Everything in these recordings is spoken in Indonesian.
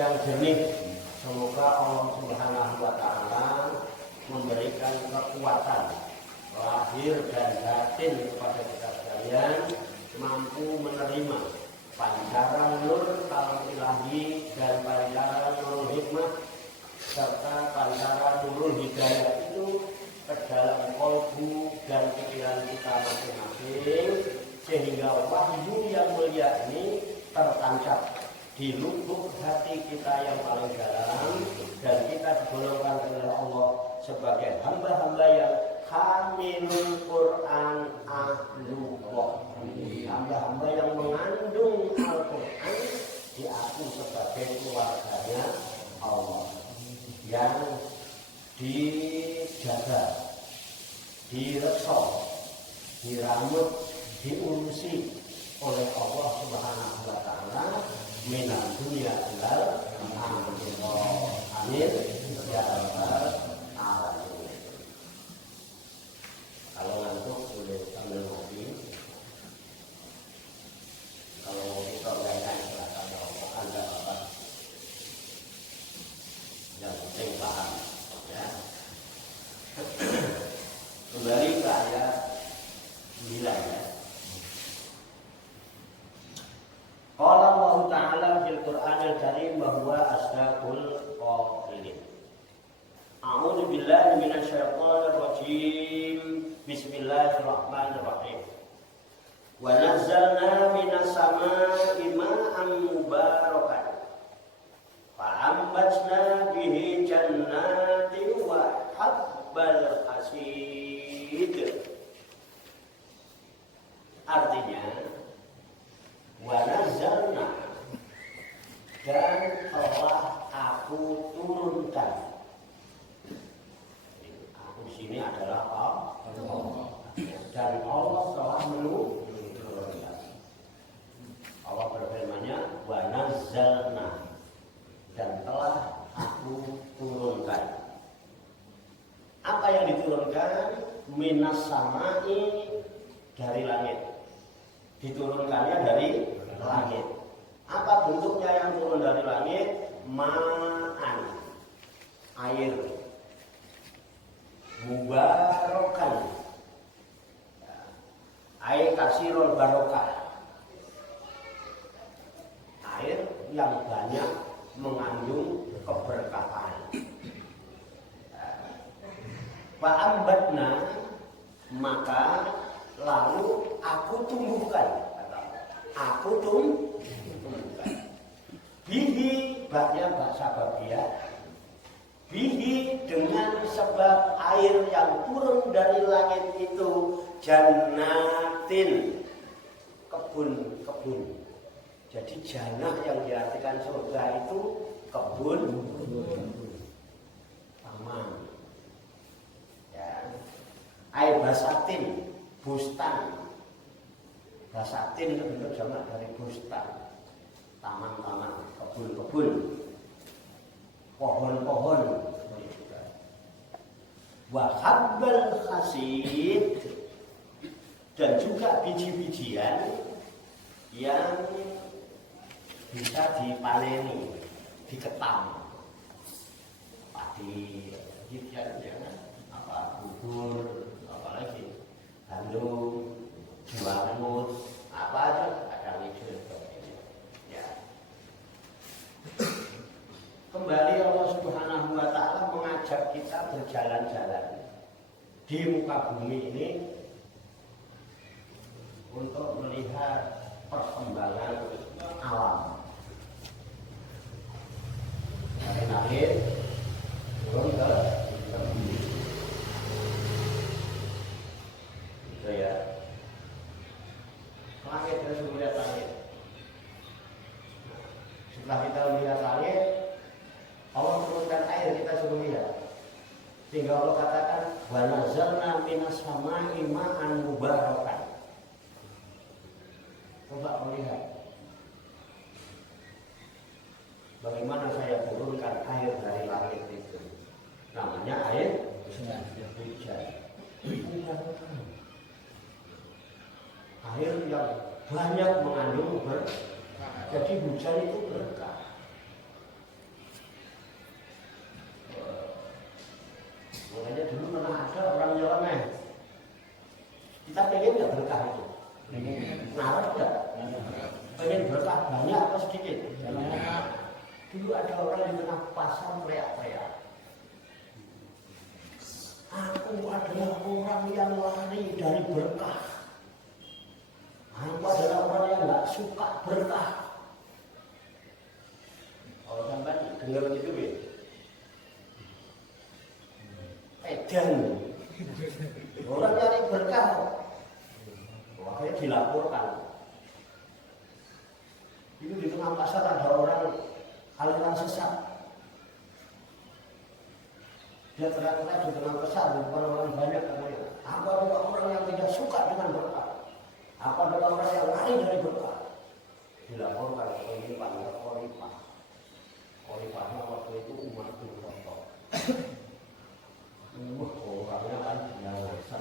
yang jernih. Semoga Allah Subhanahu wa Ta'ala memberikan kekuatan lahir dan batin kepada kita sekalian, mampu menerima pancaran nur kalam ilahi dan pancaran nur hikmah serta pancaran nurul hidayah itu ke dalam kalbu dan pikiran kita masing-masing, sehingga wahyu yang mulia ini tertancap di lubuk hati kita yang paling dalam, dan kita digolongkan oleh Allah sebagai hamba-hamba yang hamilul Quran ahlullah, hamba-hamba yang mengandung Al-Quran, diaku sebagai keluarganya Allah, yang dijaga, diresok, diramut, diurusi oleh Allah Subhanahu wa Ta'ala minal dunia ilal akhirah. Amin ya rabbal alamin. Kalau ngantuk boleh sambil ngopi. Kalau kita lain silakan bawa Anda apa. Yang penting paham ya. Kembali ke ayat 9 ya. Qala Allah Ta'ala fil Qur'anil Karim wa huwa asdaqul qailin. A'udzu billahi minasyaitonir rajim. Bismillahirrahmanirrahim. Wa nazzalna minas samaa'i ma'an mubarakan fa ambatna bihi jannatin wa habbal hasid. Artinya wa nazzalna, dan telah aku turunkan. Aku di sini adalah Allah, dan Allah telah menurunkan. Allah berfirman-Nya wa nazzalna, dan telah aku turunkan. Apa yang diturunkan? Minas samai, dari langit. Diturunkannya dari langit. Apa bentuknya yang turun dari langit? Ma'an, air. Mubarakan, air kasirul barokah, air yang banyak mengandung keberkahan. Fa'ambatna, maka lalu aku tumbuhkan. Aku tumbuhkan. Bihi, baknya bahasa babiah. Bihi, dengan sebab air yang turun dari langit itu, jannatin, kebun-kebun. Jadi jannah yang diartikan surga itu kebun, taman. Ya. Air basatin, bustan. Basatin itu bentuk jamak dari bustan, taman-taman, kebun-kebun, pohon-pohon. Wa habbal hasid, dan juga biji-bijian yang bisa dipaneni, diketam. Padi, bijian ya, apa gugur, apa lagi, gandum, juangut, apa aja ada hijau seperti ini. Ya. Kembali Allah Subhanahu wa Ta'ala mengajak kita berjalan-jalan di muka bumi ini untuk melihat perkembangan alam. Dari langit turun ke bumi. Itu ya. Langit, kita suruh lihat langit. Setelah kita lihat langit, Allah turunkan air, kita suruh lihat. Sehingga Allah katakan wa nazzalna minas samaa'i ma'an mubarakan. Coba melihat bagaimana saya turunkan air dari langit itu. Namanya air hujan. Air yang banyak mengandung berkah. Jadi hujan itu berkah. Ngarep enggak? Pengen berkah banyak atau sedikit? Dulu ada orang di tengah pasar teriak-teriak. Aku adalah orang yang lari dari berkah. Aku adalah orang yang nggak suka berkah. Kalau sampai dengar itu ya, edan. Orang nyari berkah, makanya dilaporkan. Itu di tengah pasar ada orang aliran sesat. Dia teriak-teriak di tengah pasar, di depan orang banyak katanya. Aku adalah orang yang tidak suka dengan berkah. Aku adalah orang yang lari dari berkah. Dilaporkan ke Khalifah. Khalifahnya waktu itu Umar bin Khattab. Orangnya kan biasa,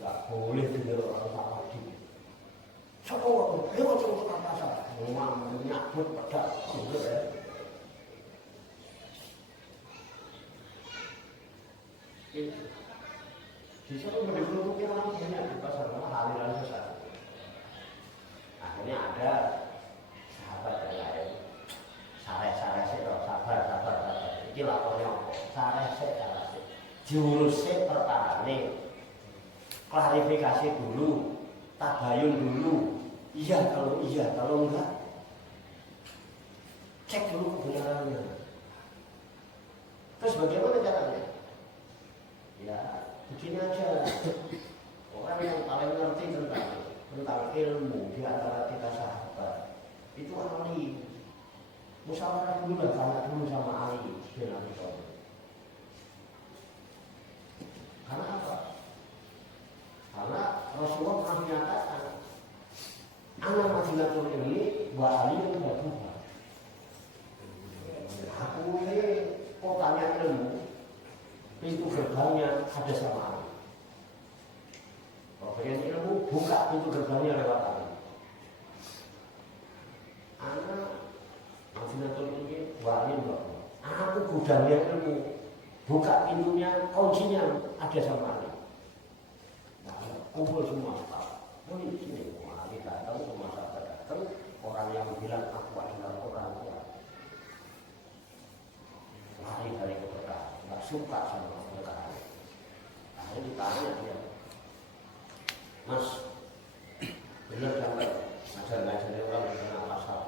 nggak boleh dengar orang sama dia. Semua lewat ke pasar, semua menyambut pedang. Di sana mendukung orang banyak di pasar, aliran sesat. Akhirnya ada sahabat yang lain, sarai sabar. Ini lapornya apa? Sarai jurusnya pertama nih, klarifikasi dulu, tabayun dulu. Iya kalau enggak, cek dulu kebenarannya. Terus bagaimana caranya? Ya begini aja. Orang yang paling ngerti tentang ilmu di antara kita sahabat itu Ali. Musyawarah dulu lah, tanya dulu sama Ali bin Abi Thalib. Karena apa? Karena Rasulullah pernah menyatakan, anak Madinatul ini wa Ali yang berubah. Aku ini kotanya ilmu, pintu gerbangnya ada sama Ali. Kalau pengen ilmu, buka pintu gerbangnya lewat Ali. Anak Madinatul ini wa Ali yang berubah. Aku gudangnya ilmu, buka pintunya, kuncinya ada sama Ali. Nah, kumpul semua. Ini sini, Ali datang, semua sahabat datang. Orang yang bilang aku adalah orang kuat, lari dari keberkahan, nggak suka sama keberkahan. Akhirnya ditanya dia, Mas, benar sampai ngajar-ngajarin orang di tengah pasar,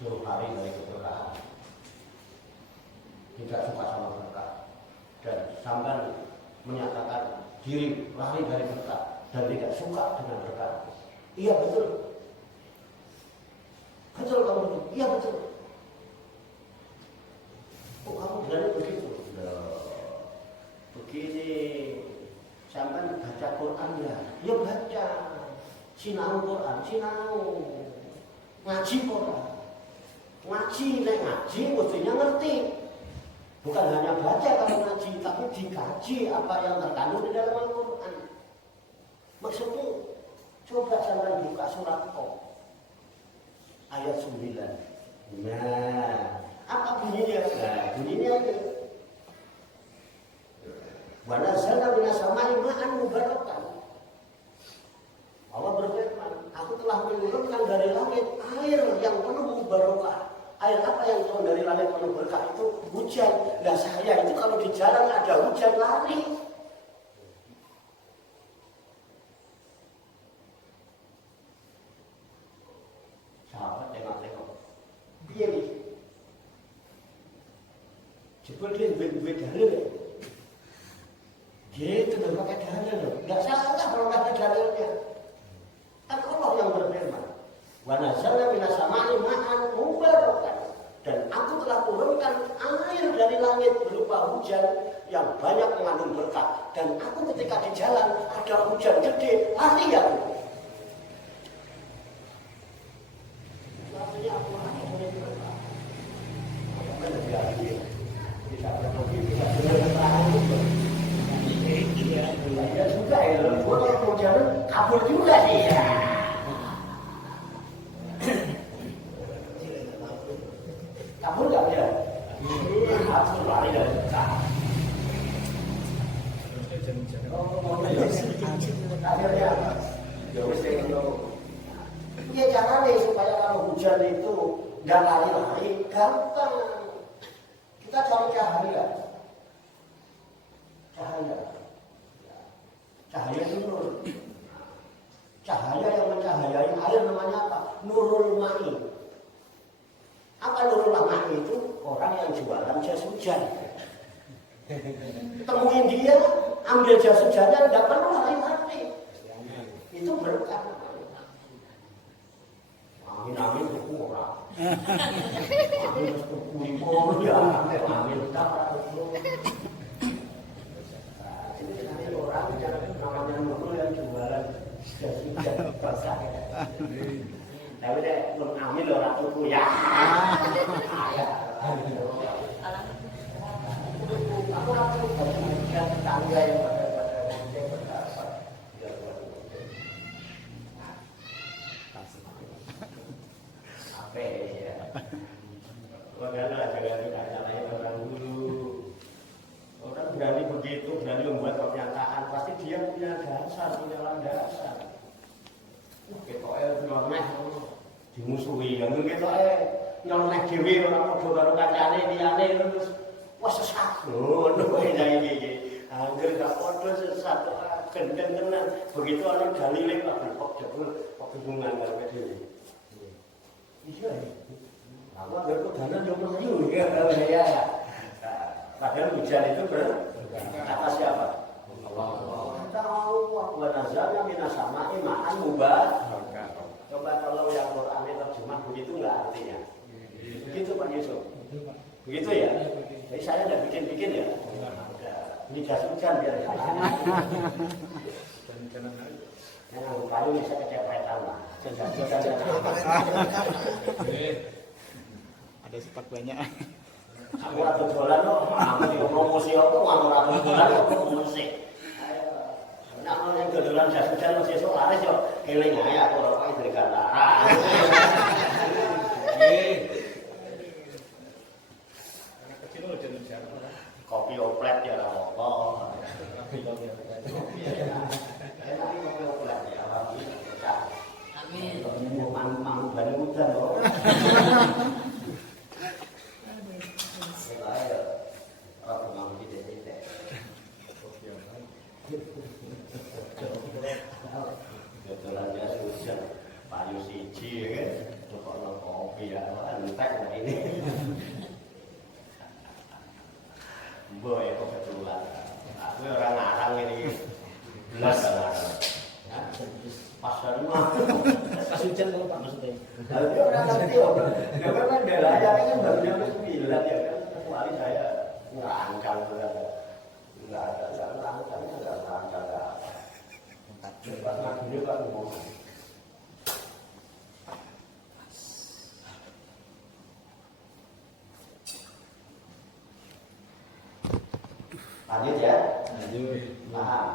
suruh lari dari keberkahan, tidak suka sama berkah, dan sampai menyatakan diri lari dari berkah dan tidak suka dengan berkah. Iya betul. Betul kamu betul. Iya betul. Oh kamu berani begitu? Begini sampai baca Quran ya. Ya baca. Sinau Quran, sinau. Ngaji Quran. Ngaji, nek ngaji mestinya ngerti. Bukan hanya baca kalau ngaji, tapi dikaji apa yang terkandung di dalam Al-Quran. Maksudnya, coba sampai buka surat Qaf ayat 9. Nah, apa bunyinya? Nah, bunyinya ini. Wa nazzalna minas samai ma'an mubarakan. Allah berfirman, aku telah menurunkan dari langit air yang penuh barokah. Air apa yang turun dari langit penuh berkah itu? Hujan. Nah saya itu kalau di jalan ada hujan lari. Sahabat tengok-tengok. Dia nih. Jepul dia duit dalil. Gitu dan pakai dalil. Gak salah kalau pakai dalilnya. Kan Allah yang berfirman. Wa nazzalna minas samai ma'an mubarakan. Dan aku telah turunkan air dari langit berupa hujan yang banyak mengandung berkah. Dan aku ketika di jalan ada hujan gede, lari aku. Maksudnya aku lari dari berkah. Kan lebih lagi. Bisa bertopi, bisa bertahan. Ya juga ya, boleh hujan kabur juga sih ya. Kabur nggak ya? Kabur lari dari berkah. Piye caranya supaya kalau hujan itu nggak lari-lari? Gampang. Kita cari cahaya. Cahaya itu nur. Cahaya yang mencahayai air namanya apa? Nurul Ma'i. Apa Nurul Ma'i itu? Orang yang jualan jas hujan. Temuin dia, ambil jas hujannya, tidak perlu lari-lari. Itu berkah. Amin itu orang. Amin itu kumpul ya. Amin tak. Ini orang namanya Nurul yang jualan jas hujan basah. Tapi deh belum amin orang tuku ya. Aku rasa yang tangga yang apa ya? Bagaimana jangan ditanya orang dulu. Orang berani begitu, berani membuat pernyataan, pasti dia punya dasar, punya landasan. Kita nyoleh dimusuhi, yang kita nyoleh dewi orang podo karo kancane liyane terus wah sesat ngono iki. Angger gak podo sesat gendeng tenan. Begitu ana dalile kok jebul hubungan karo dhewe. Iya. Aku anggere kodanan yo mlayu ya. Padahal hujan itu atas siapa? Allah. Tahu wa nazalna minas sama'i ma'an mubarakah. Coba kalau yang Quran terjemah begitu enggak artinya? Begitu Pak Yusuf. Begitu ya? Jadi saya enggak bikin-bikin ya. Ini jas hujan biar salah. Yang kayu bisa kecepretan lah. Ada sifat banyak. Aku ratu dolan kok, aku promosi apa, aku ratu dolan kok promosi. Nek ana yang dodolan jas hujan mesti esuk laris yo eling ae aku ora kok dari kata. Anak kecil udah hujan. Kopi oplet ya ora apa. Kopi oplet. Kopi oplet ya alhamdulillah. Amin. Mau mang ban hujan kok. Jodolannya susah, payu siji kan, tukokno kopi ya, entek nah ini. Mbok ya kebetulan, aku orang ngarang ini, belas ngarang. Pasar mah, pas hujan kalau Pak maksudnya. Tapi orang ngerti ya, ya kan belanya kan baru jam 9 ya kan, kecuali saya ngerancang berada. Enggak ada, enggak ngerancang. Pas ngaji kan ngomong. Lanjut ya. Lanjut. Paham.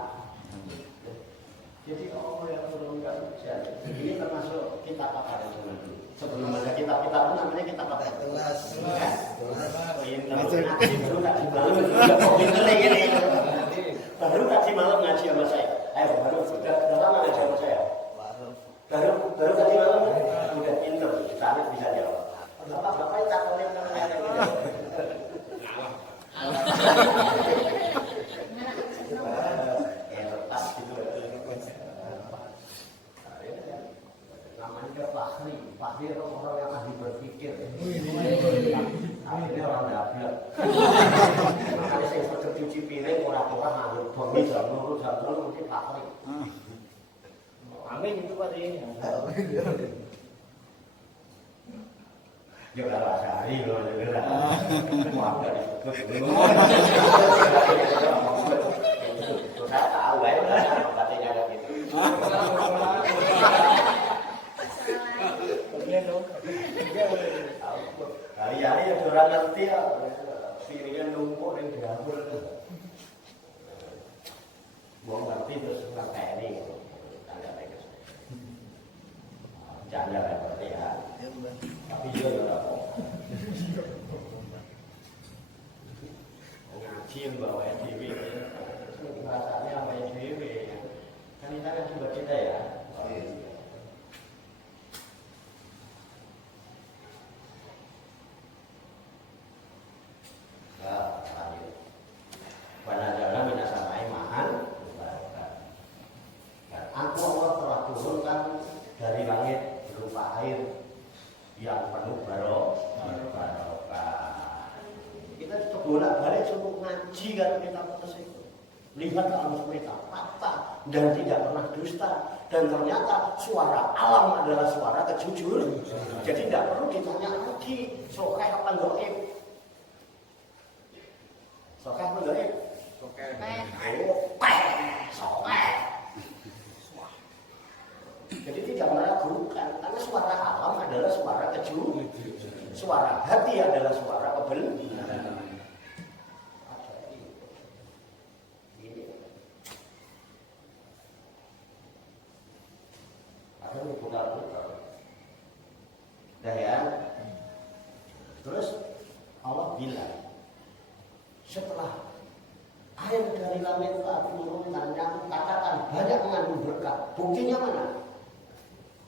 Jadi Allah yang turunkan hujan. Ini termasuk kitab apa dulu? Sebelum ada kitab-kitab itu namanya kitab apa? Kelas. Baru ngaji malam. Baru ngaji malam ngaji sama saya. Ayo baru sudah lama ngaji sama saya. Baru ngaji malam udah pinter. Kita bisa jawab. Bapak takutnya kayak gitu. Lepas gitu. Namanya Fahri. Fahri itu orang yang ahli berpikir. Akhirnya orang dablek. Makanya saya sudah cuci piring orang-orang ngambil bumi jam mungkin Fahri. Amin itu Fahri. Ya kalau sehari loh, wah dari itu saya tahu ya, katanya ada gitu. Hari-hari yang orang ngerti ya, piringnya numpuk dan dapur. Gua ngerti terus ngerti ini, janda seperti ya. Tapi dia ya ngaji bawa EDW, bahasanya apa EDW? Kan kita kan juga kita ya. dari langit berupa air yang penuh barokah. Kita bolak-balik cukup ngaji kalau kita putus itu. Lihat alam semesta, patah dan tidak pernah dusta. Dan ternyata suara alam adalah suara kejujuran. Jadi tidak perlu ditanya lagi sokeh apa goib. Sokeh apa goib? Sokeh. Jadi tidak meragukan karena suara alam adalah suara kejujuran. Suara hati adalah suara kebenaran. Dah ya. Terus Allah bilang setelah air dari langit turunkan yang katakan banyak mengandung berkah. Buktinya mana?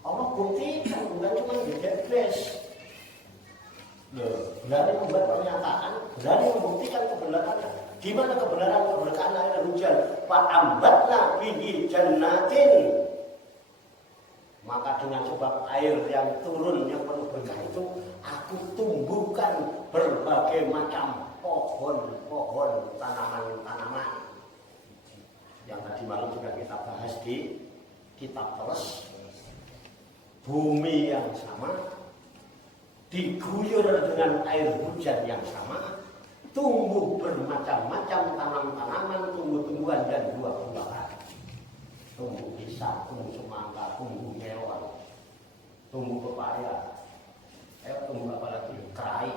Allah buktikan bukan cuma gede-gede. Berani membuat pernyataan, berani membuktikan kebenarannya. Di mana kebenaran keberkahan air hujan? Fa'ambatna bihi jannatin. Maka dengan sebab air yang turun yang penuh berkah itu, aku tumbuhkan berbagai macam pohon-pohon, tanaman-tanaman. Yang tadi malam juga kita bahas di kitab Teles. Bumi yang sama, diguyur dengan air hujan yang sama, tumbuh bermacam-macam tanaman-tanaman, tumbuh-tumbuhan dan buah-buahan. Tumbuh pisang, tumbuh semangka, tumbuh melon, tumbuh pepaya, tumbuh apa lagi? Kerai,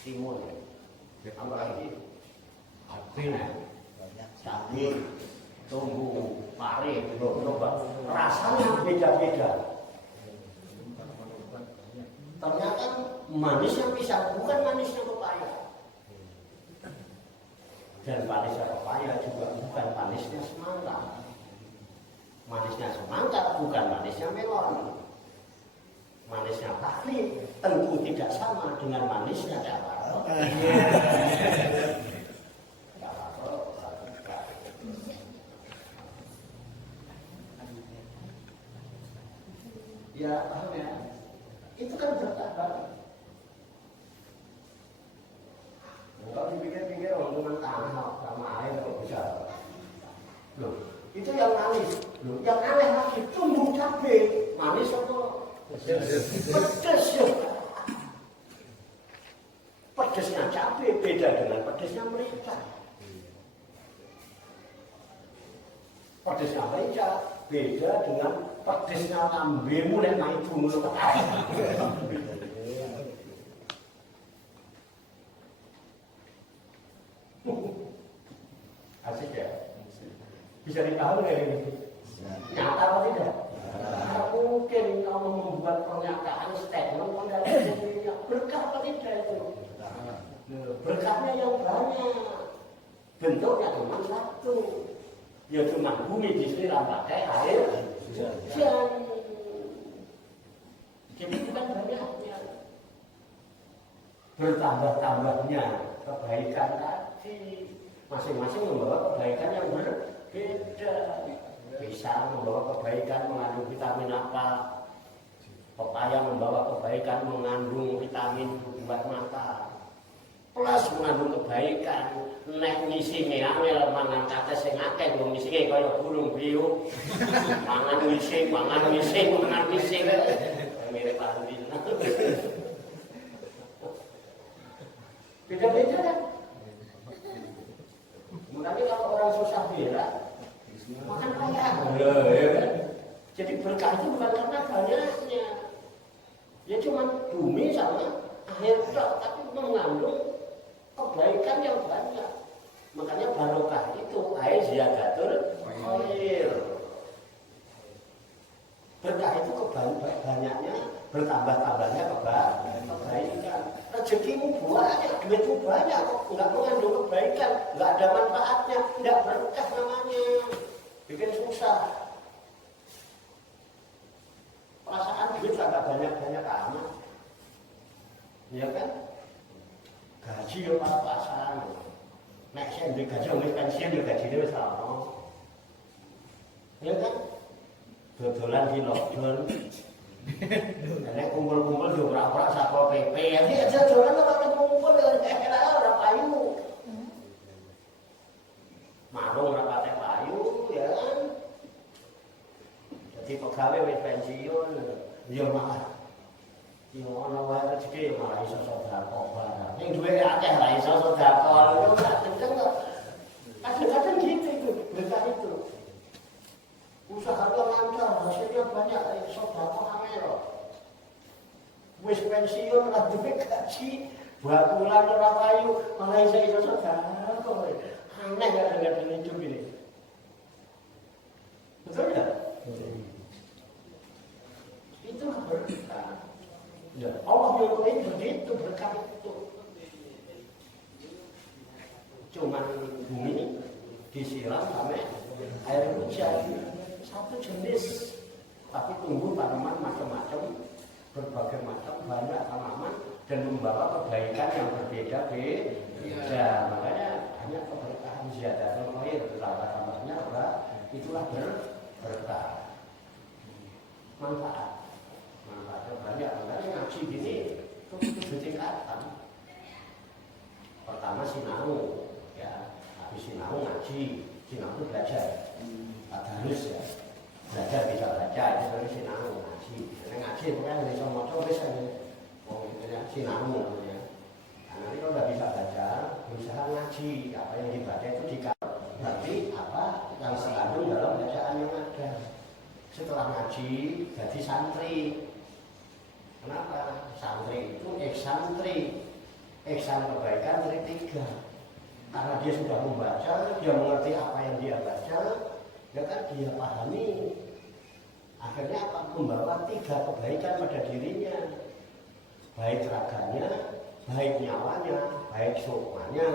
timun, apa lagi? Apel, cabai, tumbuh pare, rasanya beda-beda. Ternyata manisnya pisang bukan manisnya pepaya, dan manisnya pepaya juga bukan manisnya semangka. Manisnya semangka bukan manisnya melon. Manisnya bakli tentu tidak sama dengan manisnya cawar. Ya paham ya? Itu kan berkah banget. Kalau dipikir-pikir cuma tanah sama air kok bisa. Loh, itu yang manis. Loh, yang aneh lagi tumbuh cabai. Manis apa? Pedes ya. Pedesnya cabai beda dengan pedesnya merica. Pedesnya merica beda dengan pedesnya lambemu nek main bunga. Asik ya? Bisa ditahu nggak ini? Nyata atau tidak? Tidak mungkin kamu membuat pernyataan statement pendapat berkah apa tidak itu? Berkahnya yang banyak, bentuknya cuma satu, ya cuma bumi disiram pakai air hujan. Jadi bukan banyaknya, bertambah-tambahnya kebaikan tadi. Masing-masing membawa kebaikan yang berbeda. Pisang membawa kebaikan mengandung vitamin apa, pepaya membawa kebaikan mengandung vitamin buat mata, plus mengandung kebaikan nek ngisinge angel mangan kate sing akeh wong ngisinge kaya burung biu mangan ngising mirip pandin. Beda-beda kan. Makanya kalau orang susah berak makan banyak. Jadi berkah itu bukan karena banyaknya. Ya cuma bumi sama air tok, tapi mengandung kebaikan yang banyak. Makanya barokah itu air ziyadatul khair. Berkah itu banyaknya, bertambah-tambahnya kebaikan. Rezekimu banyak, duitmu banyak, kok nggak mengandung kebaikan, nggak ada manfaatnya, nggak berkah namanya. Bikin susah. Perasaan duit agak banyak-banyak amat. Ya kan? Gaji yo pas-pasan. Nek sing duwe gaji wis pensiun yo gajine wis ana. Ya kan? dodolan di lockdown. Nek kumpul-kumpul diobrak-obrak Satpol PP. Jadi aja dolan ora kumpul ora payu. Marung ora patek payu ya kan. Jadi pegawai wis pensiun ya malah yo ana wae rezeki malah iso sedekah barang. Ning duwe akeh ra iso sedekah. Yo ora kenceng kok. Kadang-kadang gitu itu, berkah itu. Usaha lancar, hasilnya banyak, sedekah amel. Wis pensiun ora duwe gaji, bakulan ora payu, malah iso sedekah. Aneh kadang-kadang hidup ini. Betul ya? Itulah berkah. Ya, Allah nyuruhin begitu berkah itu. Cuman bumi disiram sampai air hujan satu jenis, tapi tumbuh tanaman macam-macam, berbagai macam banyak tanaman dan membawa kebaikan yang berbeda-beda. Makanya banyak keberkahan ziyadatul khair, tambahnya itulah berkah. Manfaatnya banyak, makanya ngaji gini itu tingkatan. Pertama sinau, ya, habis sinau ngaji, sinau itu belajar, harus ya, belajar bisa baca, itu dari sinau ngaji. Karena ngaji itu kan bisa motor bisa nih, sinau namanya. Nah, nanti kalau udah bisa baca, berusaha ngaji, apa yang dibaca itu berarti apa yang terkandung dalam bacaan yang ada. Setelah ngaji jadi santri. Kenapa? Santri itu eksantri. Eksan kebaikan dari 3. Karena dia sudah membaca, dia mengerti apa yang dia baca, ya kan dia pahami. Akhirnya apa? Membawa 3 kebaikan pada dirinya. Baik raganya, baik nyawanya, baik sukmanya.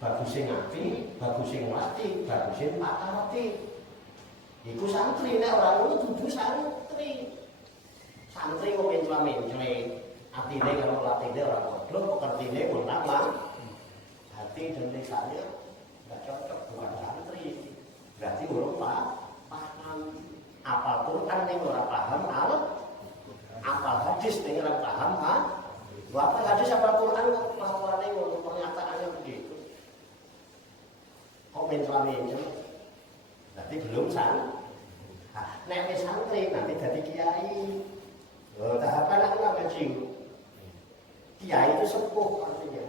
Bagusin hati, bagusin mati, bagusin patah hati. Iku santri, nek orang itu dudu santri. Santri kok mencela-mencela. Atine kalau latine ora goblok, pekertine pun nama. Hati dan lisannya enggak cocok, bukan santri. Berarti urung paham. Apa Quran ning ora paham, apa hadis ning ora paham, apa hadis apa Quran kok laporane ngono, pernyataannya begitu. Kok mencela-mencela? Berarti belum nek wis santri nanti jadi kiai. Tahapan aku ngaji. Kiai itu sepuh artinya.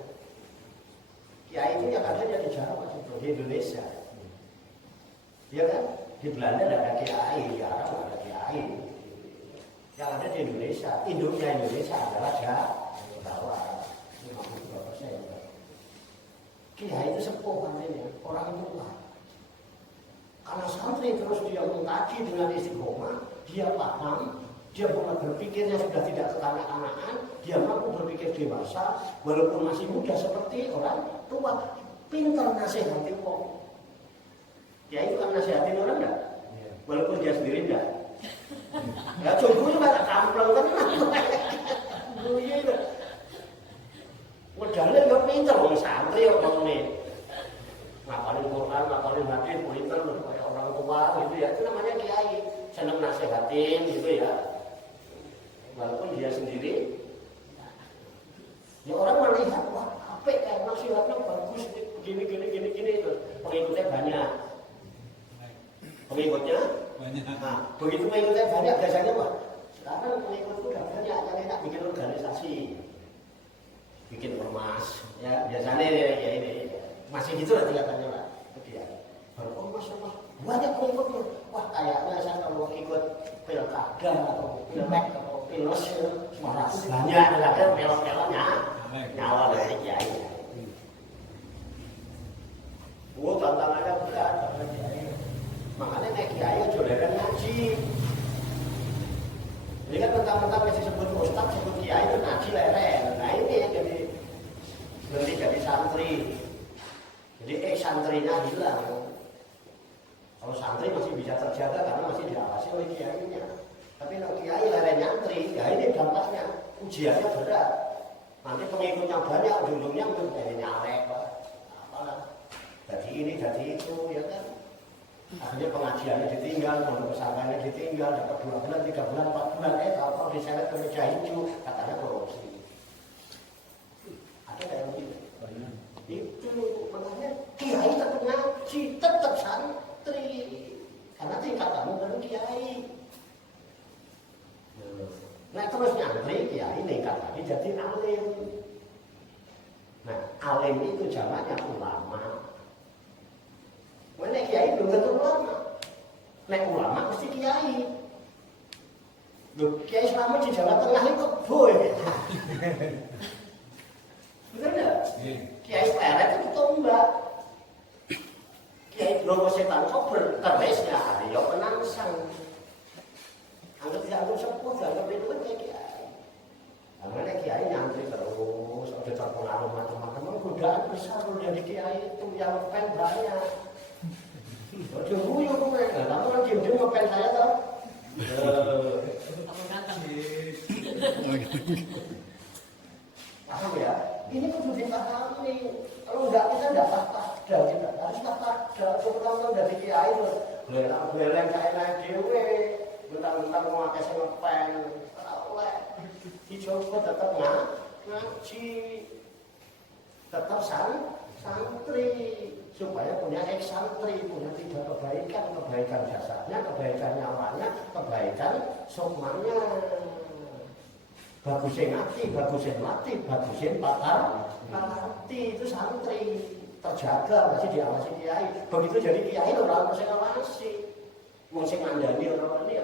Kiai itu yang ada di Jawa itu di Indonesia. Iya kan? Di Belanda ada kiai, di Arab ada kiai. Yang ada di Indonesia, Indonesia adalah Jawa. 52%. Kiai itu sepuh artinya, orang tua. Karena santri terus dia mengkaji dengan istiqomah, dia paham, dia mulai berpikirnya sudah tidak kekanak-kanakan, dia mampu berpikir dewasa, walaupun masih muda seperti orang tua, pintar nasihati kok. Ya itu kan nasihatin orang enggak? Walaupun dia sendiri enggak. Ya coba pada kampleng kan. Iya itu. Modalnya dia pintar, orang santri orang ini. Ngapalin Quran, ngapalin hadis, pintar kayak orang tua gitu ya. Itu namanya kiai, senang nasihatin gitu ya. Walaupun dia sendiri, ya orang melihat wah apik kayak nasihatnya bagus, gini itu pengikutnya banyak. Nah, begitu pengikutnya banyak biasanya wah sekarang pengikutku udah banyak, yang enak bikin organisasi, bikin ormas, ya biasanya ya ini masih gitu lah tingkatannya lah. Dia berormas banyak pengikutnya, wah kayaknya saya kalau ikut pilkada atau pilek atau pilus suara banyak, ada pelok-peloknya nyala dari kiai. Tantangannya berat. Makanya naik kiai jodohan ngaji. Ini kan mentang-mentang masih sebut ustaz, sebut kiai itu ngaji leren. Nah ini yang jadi santri. Jadi santrinya hilang. Kalau santri masih bisa terjaga karena masih diawasi oleh kiainya. Tapi kalau kiai leren nyantri, ya ini dampaknya ujiannya berat. Nanti pengikutnya banyak, ujung-ujungnya udah jadi nyalek, apalah. Jadi ini, jadi itu, ya kan. Akhirnya pengajiannya ditinggal, pondok pesantrennya ditinggal, dapat 2 bulan, 3 bulan, 4 bulan, kalau diseret ke meja hijau, katanya korupsi. Ada kayak begitu? Itu makanya kiai tetap ngaji, tetap santri, karena tingkatanmu baru kiai. Nah terus nyantri kiai ningkat lagi jadi alim. Nah alim itu jamaknya ulama. Nek kiai belum tentu ulama. Nek ulama mesti kiai. Loh, kiai selama di Jawa Tengah itu boy. Bener enggak? Kiai Pleret itu tombak. Kiai Bromo Setan Kober kerisnya ayo penangsang. Anggap dianggap sepuh, dianggap itu kan kiai. Karena kiai nyantri terus, udah terpengaruh macam-macam. Godaan besar dari kiai itu yang pen banyak. Ojo guyu kowe. Lah kamu kan diem-diem ngepen saya toh. Aku datang. Paham ya? Ini kudu dipahami. Kalau enggak kita enggak pada kita harus pada. Terutama dari kiai terus beleng kae naik dhewe. Bentar-bentar mau akeh sing ngepen. Ora oleh. Dicoba tetap ngaji. Tetap santri. Supaya punya eksantri, punya 3 kebaikan jasadnya, kebaikan nyawanya, kebaikan semuanya. Bagusin hati, bagusin mati, bagusin pakar hati, itu santri terjaga, masih diawasi kiai. Begitu jadi kiai orang harus ngawasi, mau sing ngandani orang ini.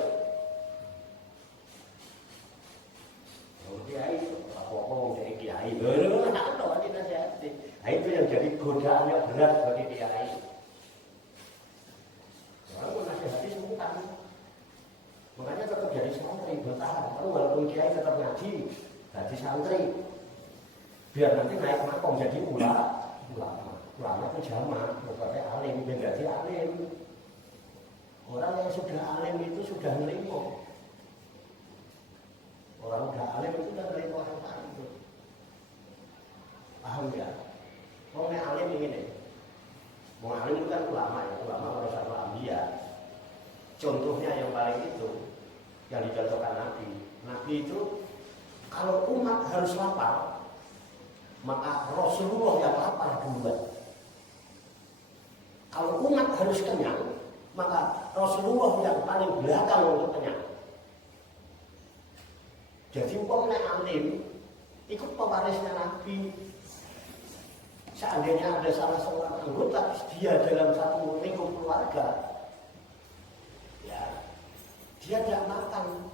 Kiai, apa-apa dari kiai, baru ada kita jadi. Nah itu yang jadi godaan yang berat bagi kiai. Orang menasihati semua. Makanya tetap jadi santri, bertahan. Kalau walaupun kiai tetap ngaji, jadi santri. Biar nanti naik makom jadi ulama. Ulama itu jamak, bukannya alim, biar jadi alim. Orang yang sudah alim itu sudah nerimo. Orang sudah alim itu sudah nerimo orang itu. Paham ya? Mau alim ini. Mau alim itu kan ulama ya, ulama warasatul anbiya. Contohnya yang paling itu yang dicontohkan Nabi. Nabi itu kalau umat harus lapar, maka Rasulullah yang lapar duluan. Kalau umat harus kenyang, maka Rasulullah yang paling belakang untuk kenyang. Jadi umpamanya alim ikut pewarisnya Nabi. Seandainya ada salah seorang anggota dia dalam satu lingkup keluarga, ya dia tidak makan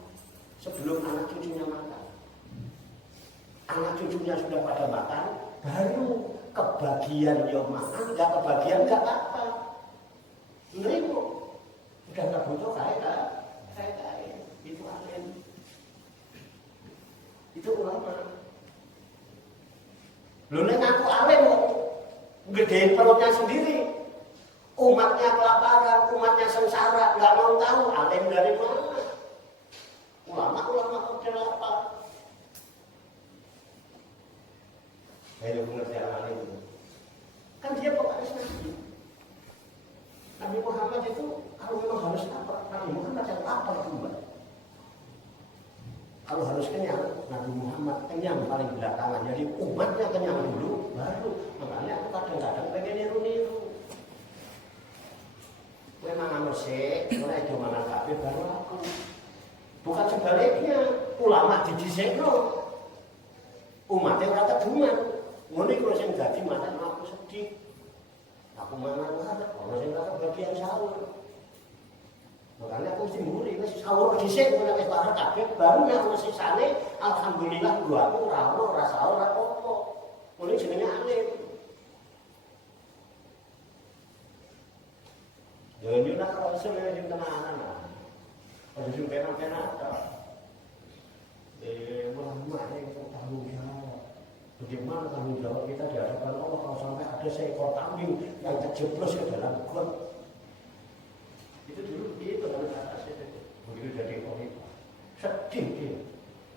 sebelum anak cucunya makan. Anak cucunya sudah pada makan, baru kebagian dia makan, nggak kebagian nggak apa-apa. Nerimo, udah nggak butuh kayak itu alim, itu ulama. Lu nek ngaku alim kok gedein perutnya sendiri. Umatnya kelaparan, umatnya sengsara, nggak mau tahu alim dari mana. Ulama model apa? Ayo mengerti alim itu. Kan dia pewaris Nabi. Nabi Muhammad itu kalau memang harus lapar, Nabi Muhammad yang lapar dulu. Kalau harus kenyang, Nabi Muhammad kenyang paling belakangan. Jadi umatnya kenyang dulu, baru. Makanya aku kadang-kadang pengen niru-niru. Memang manusia, mulai cuma kabeh baru aku. Bukan sebaliknya, ulama didisekno. Umatnya ora keduman. Ngono iku sing dadi mantan aku sedih. Aku mangan wae, ono sing ora bagian sahur. Makanya aku mesti muri, wis sahur dhisik ora wis bareng kabeh, baru nek ono sisane alhamdulillah gua aku ora sahur ora apa. Ngono jenenge alim. Ya nyunak rasul ya sing tenanan. Ada sing penak-penak ta. Muhammad itu tanggung jawab. Bagaimana tanggung jawab kita di hadapan Allah kalau sampai ada seekor kambing yang terjeblos ke dalam got? Itu dulu begitu dalam atas itu. Begitu jadi komitmen. Sedih dia.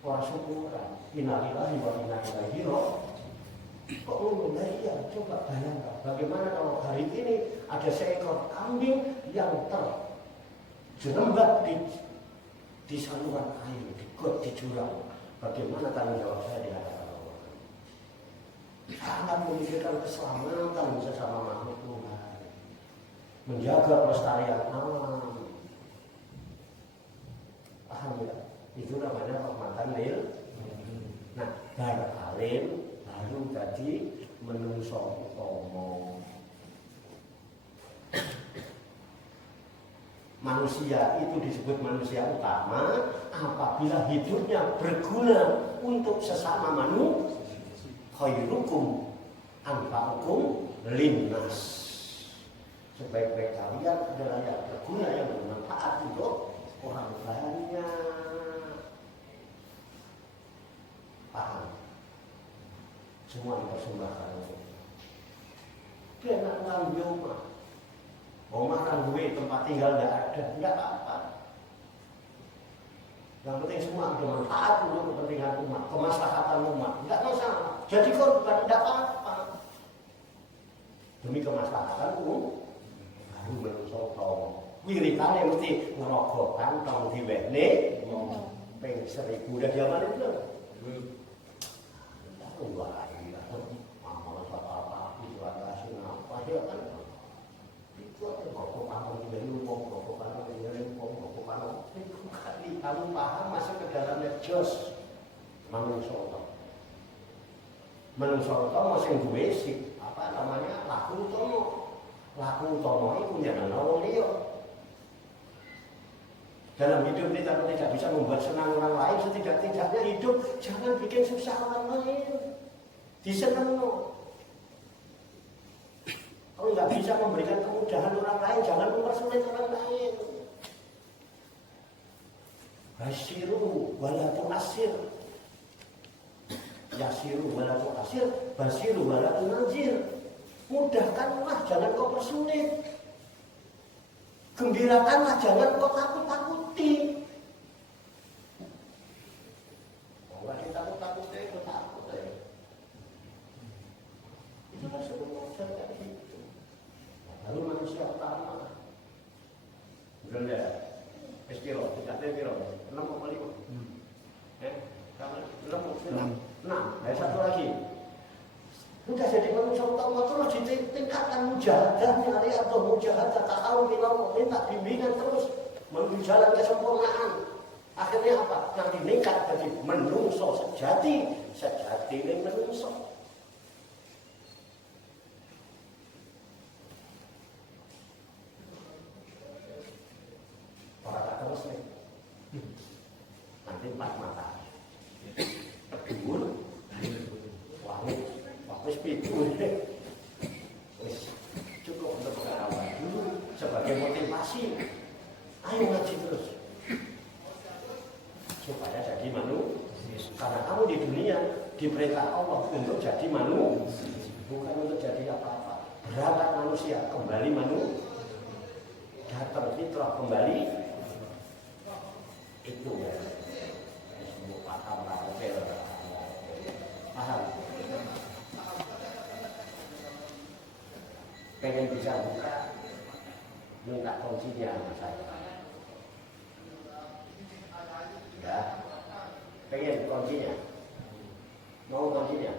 Orang syukuran. Innalillahi wa inna ilaihi raji'un. Kok iya, coba bayangkan bagaimana kalau hari ini ada seekor kambing yang terjerembab di saluran air, di jurang. Bagaimana tanggung jawab saya di hadapan Allah? Sangat memikirkan keselamatan sesama makhluk Tuhan, menjaga pelestarian alam. Paham ya? Itu namanya rahmatan lil. Nah, baralin baru tadi menungso ngomong. Manusia itu disebut manusia utama apabila hidupnya berguna untuk sesama manusia. Khairukum anfa'ukum linnas. Sebaik-baik kalian adalah yang berguna, yang bermanfaat untuk orang banyak. Paham? Semua dipersembahkan untuk dia nak ngambil rumah. Omah orang gue tempat tinggal tidak apa-apa. Yang penting semua bermanfaat untuk kepentingan umat, kemaslahatan umat, tidak masalah. Jadi korban tidak apa-apa. Demi kemaslahatan baru menusuk tong. Wiritane mesti ngerokok kantong diwene, peng 1000 udah zaman itu. Wah, iya. Amal apa itu ada sunnah apa ya kan? Kamu paham masuk ke dalamnya jos manungso mau sing duwe sik apa namanya laku utomo itu jangan nolong dia. Dalam hidup kita tidak bisa membuat senang orang lain, setidak-tidaknya hidup jangan bikin susah orang lain. Diseneng. Kalau nggak bisa memberikan kemudahan orang lain, jangan mempersulit orang lain. Basiru walaupun asir, yasiru walaupun asir, basiru walaupun nazir. Mudahkanlah, jangan kau persulit. Gembirakanlah, jangan kau takut-takuti. Kalau kita takut-takuti, itu takut ya. Itu kan semua kayak gitu. Lalu manusia utama, betul ya? Piro, tidak ada piro, 6,5. Kamu 6. Ada satu lagi. Udah jadi manusia utama terus ditingkatkan mujahadah, nyari atau mujahadah, tak tahu minta bimbingan terus menuju jalan kesempurnaan. Akhirnya apa? Nanti meningkat jadi menungso sejati ini menungso. Para kata muslim nanti 4 mata dulu wangi wis pitu wis cukup untuk pengalaman dulu sebagai motivasi. Ayo ngaji terus supaya jadi manusia, karena kamu di dunia diperintah Allah untuk jadi manusia, bukan untuk jadi apa-apa. Berangkat manusia kembali manusia, datang fitrah kembali. Itu ya semua paham lah, paham. Pengen bisa buka, minta kuncinya sama saya. Ya, pengen kuncinya, mau kuncinya.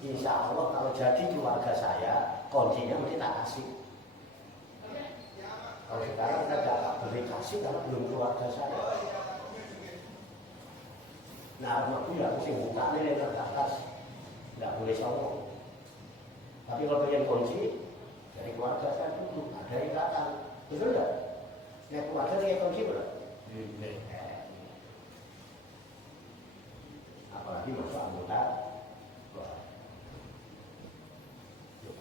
Insya Allah kalau jadi keluarga saya, kuncinya mesti tak kasih. Kalau sekarang kita tidak boleh kasih kalau belum keluarga saya. Nah, rumahku ya mesti buka nih ke atas, tidak boleh sombong. Tapi kalau pengen kunci dari keluarga saya dulu ada ikatan, betul tidak? Ya keluarga dia kunci berapa? Apalagi masuk anggota.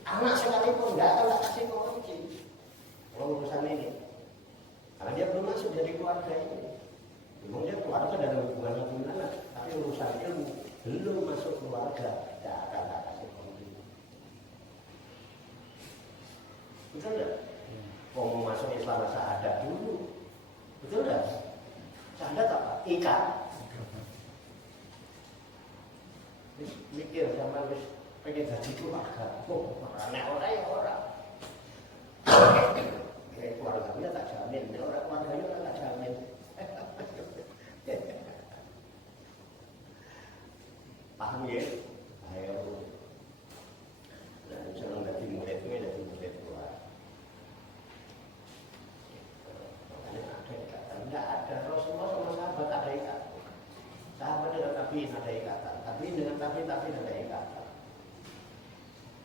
Anak sekalipun tidak akan kasih kunci. Urusan ini, karena dia belum masuk jadi keluarga ini. Memang dia keluarga dalam hubungan keturunan, tapi urusan ilmu belum masuk keluarga, tidak akan kasih kunci. Betul tidak? Mau masuk Islam syahadat dulu, betul tidak? Syahadat apa? Ikat. Mikir sama pengen jadi keluarga. Oh, orang ya orang. keluarganya tak jamin, orang keluarganya kan tak jamin. Paham ya? Ayo. Dan jangan jadi muridnya, jadi murid tua. Makanya ada ikatan. Tidak ada. Rasulullah sama sahabat ada ikatan. Sahabat dengan tabiin ada ikatan. Tabiin dengan tabiin ada ikatan.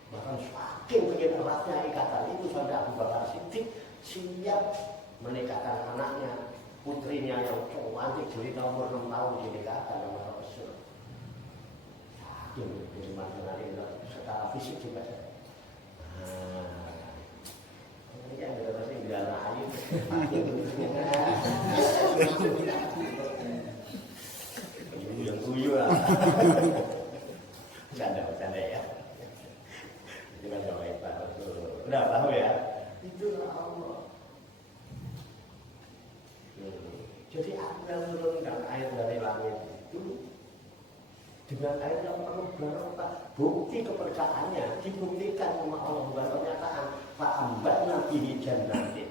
Bahkan saking begitu eratnya ikatan itu sampai Abu Bakar Siddiq siap menikahkan anaknya, putrinya yang cantik jelita umur 6 tahun dinikahkan sama Rasul. Jadi materi secara fisik juga. Ini kan ada pasti bilang ayu. Yang tujuh lah. Bercanda ya. Itu kan doa itu. Udah paham ya? Itulah Allah. Jadi aku yang menurunkan air dari langit itu dengan air yang penuh barokah, bukti kepercayaannya dibuktikan sama Allah dengan pernyataan fa'ambatna bihi jannatin.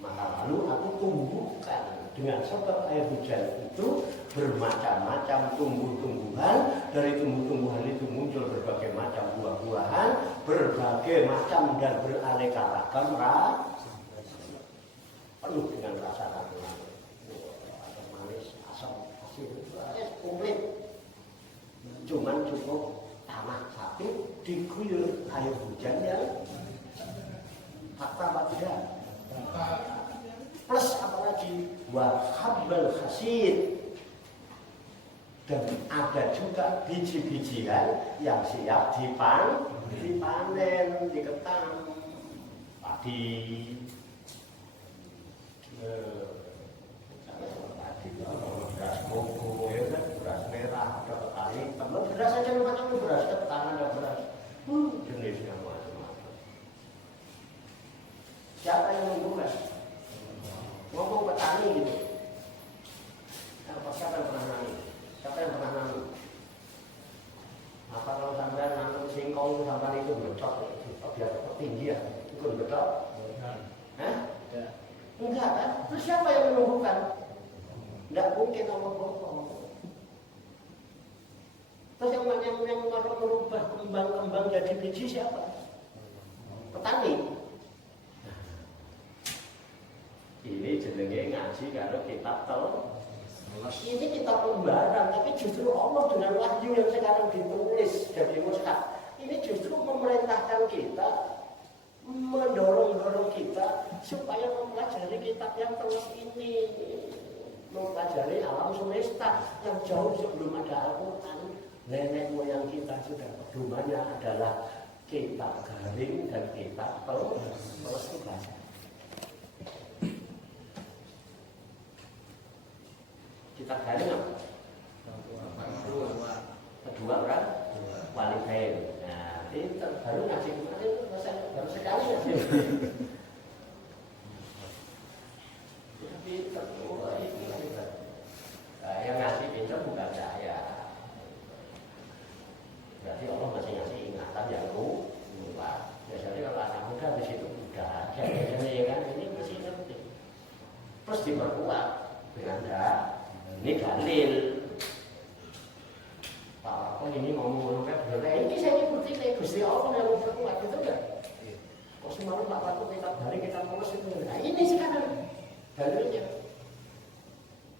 Maka lalu aku tumbuhkan dengan sebab air hujan itu bermacam-macam tumbuh-tumbuhan. Dari tumbuh-tumbuhan itu muncul berbagai macam buah-buahan, berbagai macam dan beraneka ragam penuh dengan rasa kandungan. Asam manis, asam asin, komplit. Cuman cukup tanah satu diguyur air hujan yang fakta apa tidak? Plus apalagi wahabbal hasid, dan ada juga biji-bijian yang siap dipanen, diketam padi. Beras koko, beras merah, ada petani, beras saja macam-macam, beras ketan, ada beras, jenisnya macam-macam. Siapa yang mengumpulkan? Ngomong petani gitu. Siapa yang pernah nanam? Siapa yang pernah nanam? Apa kalau sampai nanam singkong sampai itu becok, biar tinggi ya, itu becok? Hah? Enggak kan? Terus siapa yang menumbuhkan? Tidak mungkin omong kosong. Terus yang merubah kembang-kembang jadi biji siapa? Petani. Ini jenenge ngaji kalau kitab ini kitab lembaran, tapi justru Allah dengan wahyu yang sekarang ditulis dari mushaf ini justru memerintahkan kita, mendorong kita supaya mempelajari kitab yang terus ini, mempelajari alam semesta yang jauh sebelum ada Al-Quran. Nenek moyang kita sudah pedomannya adalah kitab garing dan kitab terus dibaca. Kitab garing apa? Kedua orang walidain. Nah, ini baru ngaji kemarin baru sekali ngaji. Tapi tertua itu yang ngasih pinter bukan saya. Berarti Allah masih ngasih ingatan yang luar. Biasanya kalau anak muda di situ udah ada, biasanya ya kan ini masih ngerti. Terus diperkuat dengan ini dalil. Pak, kok ini ngomong kayak ini saya ikuti kayak Gusti Allah yang memperkuat itu enggak? Kok semalam Pak Patu kita mulus itu. Nah ini sekarang dalilnya.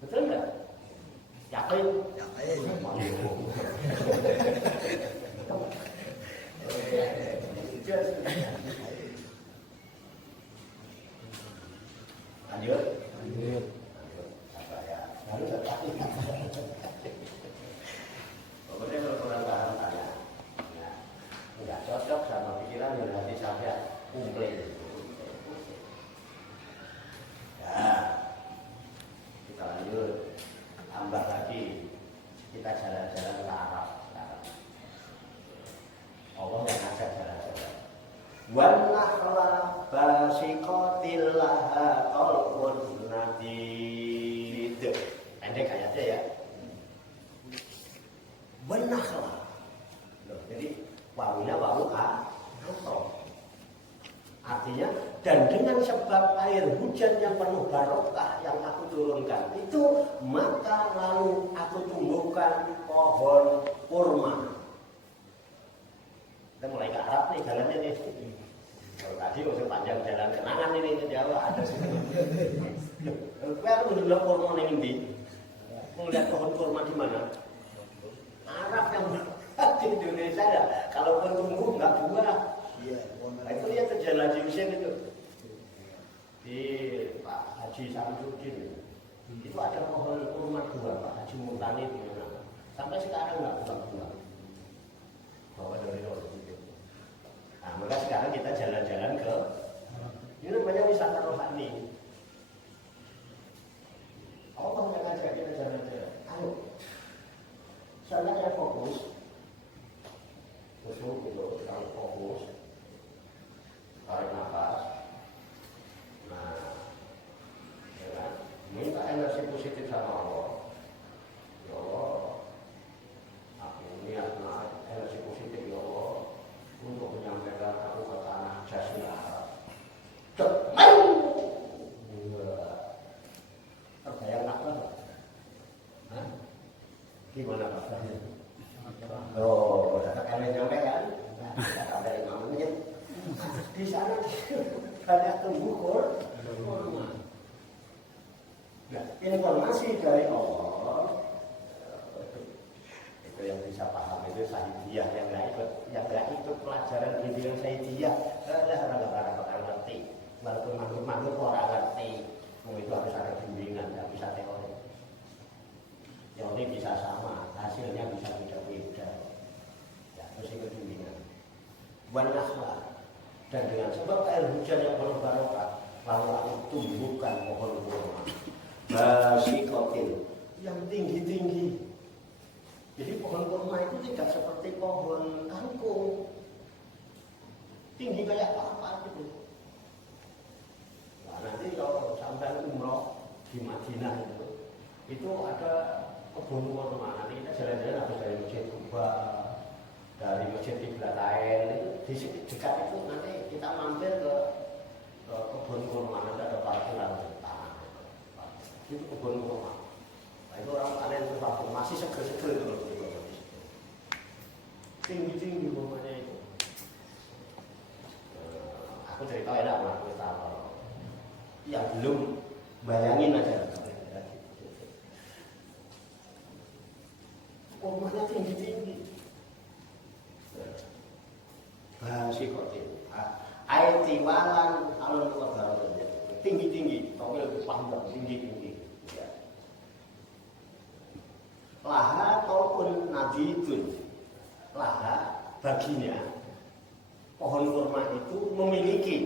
Betul enggak? Yakin? Yakin. Lanjut. Apa ya? Harus hati-hati. Pokoknya kalau kurang paham tanya. Nah, nggak cocok sama pikiran yang hati sampai kumplit. Ya, kita lanjut. Tambah lagi. Kita jalan-jalan sebab air hujan yang penuh barokah yang aku turunkan itu, maka lalu aku tumbuhkan pohon kurma. Kita mulai ke Arab nih jalannya nih. Kalau tadi masih panjang jalan kenangan ini ke Jawa ada sih. Kalau dulu kurma yang ini, melihat pohon kurma di mana? Arab yang di Indonesia ya, kalau tumbuh nggak buah. Nah, itu lihat jalan di Mesir itu. Di Pak Haji Samsudin itu ada pohon kurma dua, Pak Haji Murtani di mana? Sampai sekarang nggak buah-buah. Bawa dari Rodo itu. Nah, maka sekarang kita jalan-jalan ke ini namanya wisata rohani. Allah yang ngajak kita jalan-jalan. Ayo, soalnya fokus, khusus itu kalau fokus, tarik nafas. Nah, ya kan? Minta energi positif sama Allah. Ya Allah, aku niat energi positif ya Allah untuk menyampaikan aku ke tanah Jazirah Arab. Terbayang apa? Hah? Gimana Pak? Oh, kata kalian nyampaikan? Kata dari mamanya. Di sana banyak tumbuh kurma. Nah, informasi dari Allah itu yang bisa paham itu Saidiyah, yang nggak ikut pelajaran bimbingan Saidiyah, orang bakal ngerti. Walaupun makhluk orang ngerti, itu harus ada bimbingan, nggak bisa teori. Teori bisa sama, hasilnya bisa beda-beda. Ya, terus ikut bimbingan. Wanahlah. Dan dengan sebab air hujan yang penuh barokah, lalu aku tumbuhkan pohon kurma basikotin yang tinggi-tinggi. Jadi pohon kurma itu tidak seperti pohon kangkung, tinggi kayak apa gitu. Nah, nanti kalau sampai umroh di Madinah itu ada kebun kurma. Nanti kita jalan-jalan habis dari Masjid Kuba, dari Masjid Qiblatain itu di dekat itu nanti kita mampir ke kebun kurma. Nanti ada parkiran tanah itu kebun kurma. Nah, itu orang panen itu masih seger-seger itu loh, tinggi-tinggi kurmanya itu. Aku cerita enak lah, aku tahu yang belum bayangin aja. Kurmanya tinggi-tinggi. Basikotin, air tiwalan alun kebaran, tinggi-tinggi, tapi lebih panjang, tinggi-tinggi. Ya. Laha ataupun nadidun, laha baginya pohon kurma itu memiliki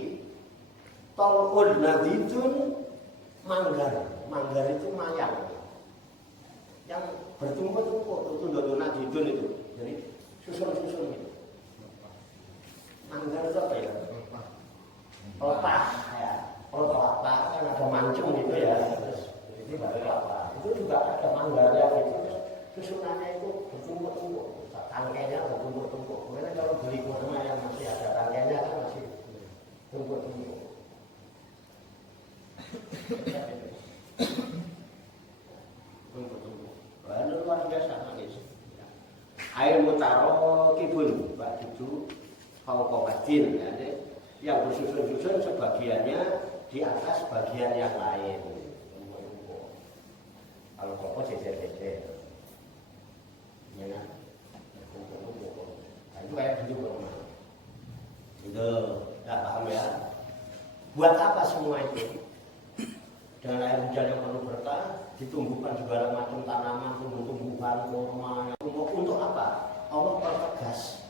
tolkun nadidun manggar, manggar itu mayang, yang bertumpuk-tumpuk, itu nadidun itu, jadi susun-susun itu. Manggar itu apa ya? Pelepah ya. Kalau kelapa kan ada mancung gitu ya. Terus ini baru kelapa. Itu juga ada manggarnya gitu. Susunannya itu bertumpuk-tumpuk. Tangkainya bertumpuk-tumpuk. Kemudian kalau beli kurma yang masih ada tangkainya kan masih tumpuk-tumpuk. Tumpuk-tumpuk. Lalu luar biasa manis. Air mutaro kibun, Mbak Dudu. Kaukawadin, ya, yang bersusun-susun sebagiannya di atas bagian yang lain. Kalau koko jejer-jejer, ya, itu kayak gitu kurma. Itu nggak paham ya? Buat apa semua itu? Dengan air hujan yang penuh berkah, ditumbuhkan segala macam tanaman, tumbuh-tumbuhan, kurma. Untuk apa? Allah pertegas.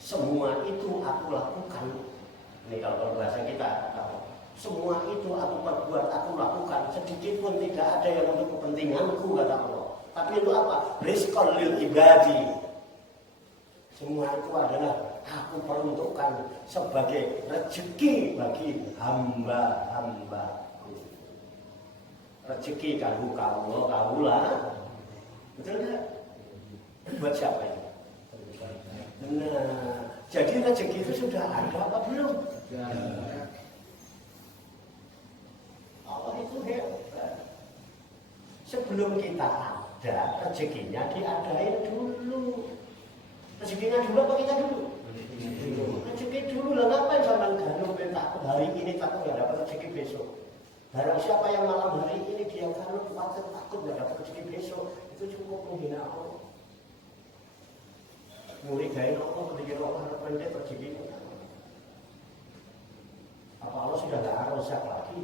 Semua itu aku lakukan. Ini kalau bahasa kita, semua itu aku perbuat, aku lakukan. Sedikit pun tidak ada yang untuk kepentinganku, kata Allah. Tapi itu apa? Rizqan lil ibadi. Semua itu adalah aku peruntukkan sebagai rezeki bagi hamba-hamba. Rezeki kaulah. Betul enggak? Buat siapa itu? Nah, jadi rezeki itu sudah ada apa belum? Ya. Sebelum kita ada, rezekinya diadain dulu. Rezekinya dulu apa kita dulu? Rezeki dulu lah, ngapain zaman galuh takut hari ini takut nggak dapat rezeki besok. Barang siapa yang malam hari ini dia galuh khawatir takut nggak dapat rezeki besok, itu cukup menghina Allah. Mulai dari Allah ketika Allah pendek rezeki. Apa Allah sudah nggak arosak lagi?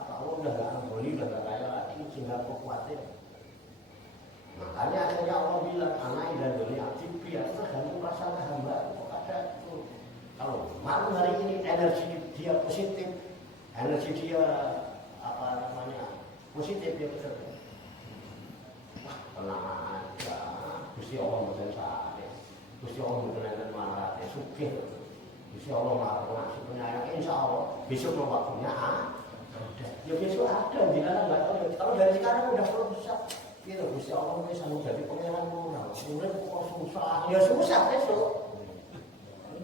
Apa Allah udah nggak amboli, udah nggak kaya lagi sehingga kau khawatir? Makanya akhirnya Allah bilang anak dan dunia aktif biar tergantung perasaan hamba. Ada itu. Kalau malam hari ini energi dia positif, energi dia apa namanya positif dia betul. Wah tenang aja, Gusti Allah betul saja, Gusti Allah betul yang marah, sugih, Gusti Allah marah, sebenarnya insya Allah besok mau waktunya ya besok ada, jangan nggak tahu. Kalau dari sekarang udah berusaha. Gitu, Gusti Allah ini sanggup jadi pangeran moral. Kemudian kok susah, ya susah besok.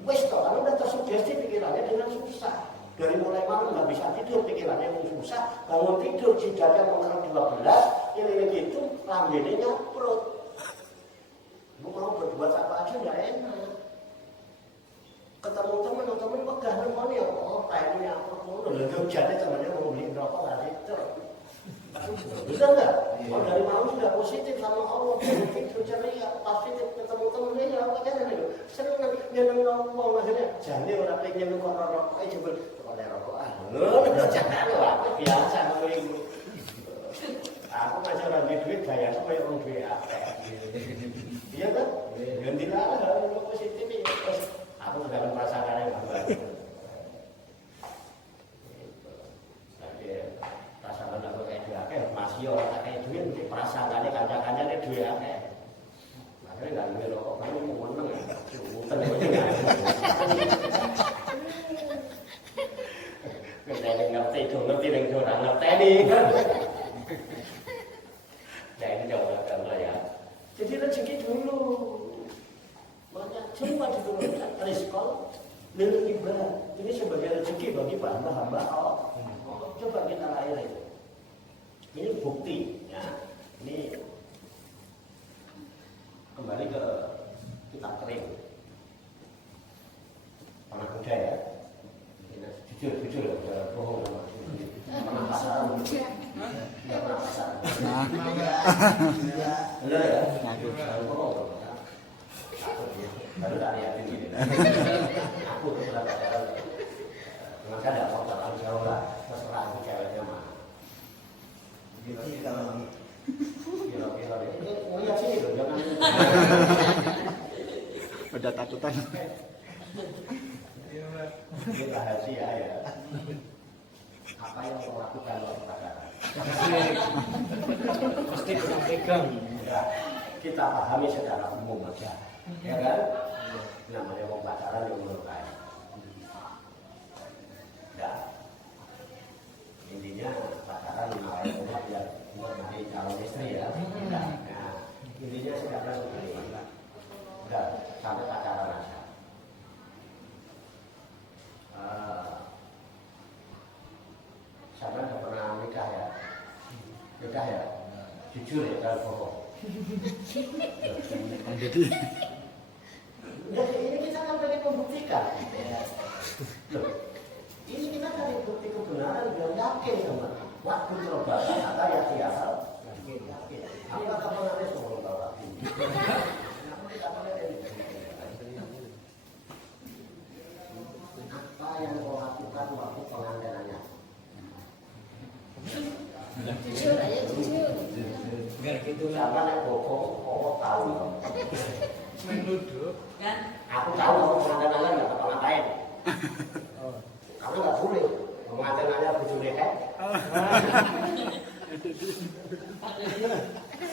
Wes toh, kalau udah tersugesti pikirannya dengan susah. Dari mulai malam nggak bisa tidur, pikirannya yang susah. Bangun tidur, jidatnya mengkerut 12, ini gitu, lambene nyaprut. Lu mau berbuat apa aja nggak enak. Ketemu temen pegah nemoni, oh kayaknya nyaprut mulu. Lalu jadi temennya mau beli rokok lari terus. Bisa nggak? Kalau dari malam sudah positif sama Allah, itu ceria, pasti ketemu temennya ya apa kan itu? Seneng nyeneng ngomong maksudnya, jadi orang pengen nyeneng rokok aja coba oleh rokok jangan apa biasa itu. Aku masih orang duit bayar supaya orang duit apa? Iya kan? Gantilah kalau positif ini, aku sudah merasakan yang baik. Masih orang kayak duit, perasaannya kanca-kancanya duit akeh. Makanya nggak duit rokok, kamu mau menang ya? Cukupan aja nggak. Kita ini ngerti yang orang ngerti nih. Nah ini jauh agama ya. Jadi rezeki dulu. Makanya coba diturunkan rizqan lil ibad. Ini sebagai rezeki bagi hamba-hamba Allah. Coba kita lahir itu. Ini bukti, ya. Ini kembali ke kitab kering. Pernah muda ya? Jujur, jangan bohong sama. Pernah pasaran? Tidak pernah pasaran. Benar ya? Jangan bohong. Baru tak lihat ini. Aku tuh pernah pasaran. Maka tidak mau terlalu jauh lah. Terserah aku ceweknya mah. Kira-kira ini lihat sini loh, jangan udah takutan. Ini rahasia ya. Apa yang kau lakukan waktu pacaran? Pasti pegang. Kita pahami secara umum aja, ya kan? Namanya mau pacaran yang melukai. Intinya pacaran menarik umat ya untuk mencari calon istri ya. Nah, intinya sudah seperti itu. Sudah sampai pacaran aja. Sampai nggak pernah nikah ya? Nikah ya? Jujur ya kalau bohong. Jadi ini kita kan pengen membuktikan. Ini kita cari bukti kebenaran biar yakin sama. Waktu terobatan kata ya siapa? Yakin. Apa kata pengaris ngomong bawa ini? Apa yang kau lakukan waktu pengantinannya? Jujur aja, jujur. Enggak gitu. Siapa yang kau tahu? Menuduh. Kan? Aku tahu waktu pengantinannya nggak apa-apain. Kamu nggak boleh pengantinannya bujur kan?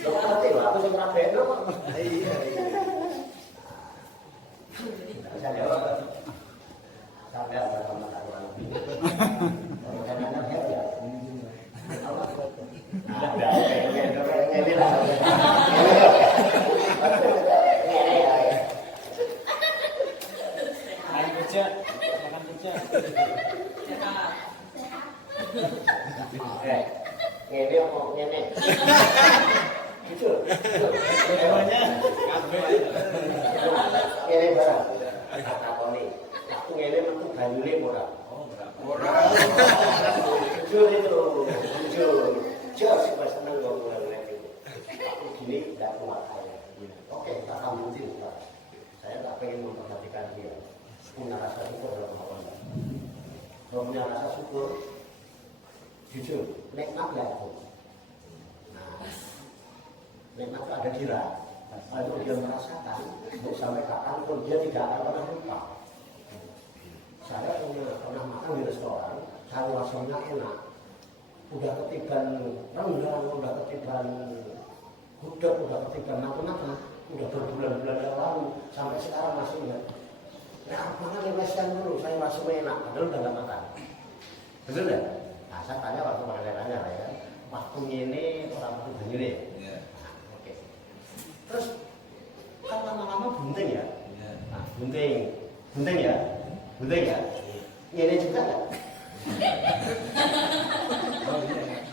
Lo ngerti loh, aku yang ngerapain lo. Iya. Bisa jawab. Sampai ada sama taruhan lebih. Pengantinannya hebat ya. Ada ini lah. Makan kerja. ngene apa ngene. Jujur. Emangnya Ngene barang. Takoni. Aku ngene metu banyune ora. Ora. Jujur itu. Jujur. Jujur sih pas seneng ngomong itu. Aku gini enggak kuat saya. Oke, tak lanjutin, Pak. Saya tak pengen memperhatikan dia. Punya rasa syukur dalam apa enggak? Kalau punya rasa syukur, jujur, nikmat ya aku. Nah, nikmat itu ada di rasa. Kalau dia merasakan, untuk sampai kapanpun dia tidak akan pernah lupa. Saya pernah makan di restoran, saya rasanya enak. Udah ketiban rendang, udah ketiban gudeg, udah ketiban macam-macam. Udah berbulan-bulan yang lalu, sampai sekarang masih enggak. Nah, mana lemesan dulu, saya masih enak, padahal udah nggak makan. Betul ya? Nah, saya tanya waktu makan-makannya ya. Waktu ini orang itu begini. Nah, oke. Terus kan lama-lama bunting ya? Nah, bunting ya? Bunting ya? Ini juga nggak?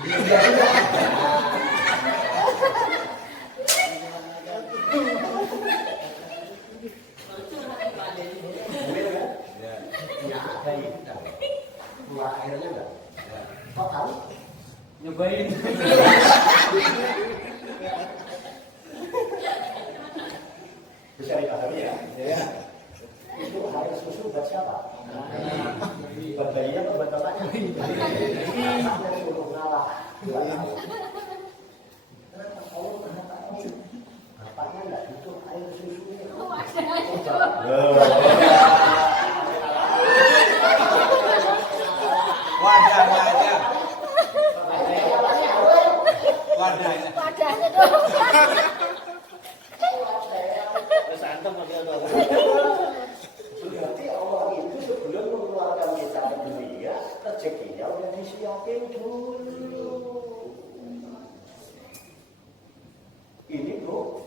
Iya juga. Keluar airnya enggak? Kok tahu? nyobain. Bisa dipahami ya? Ya. Itu air susu buat siapa? Buat bayinya atau buat bapaknya? Bapaknya suruh ngalah. Kenapa Allah pernah tahu? Bapaknya enggak butuh air susunya. Wadahnya dong. Berarti Allah itu sebelum mengeluarkan kita ke dunia, rezekinya udah disiapin dulu. Ini bro,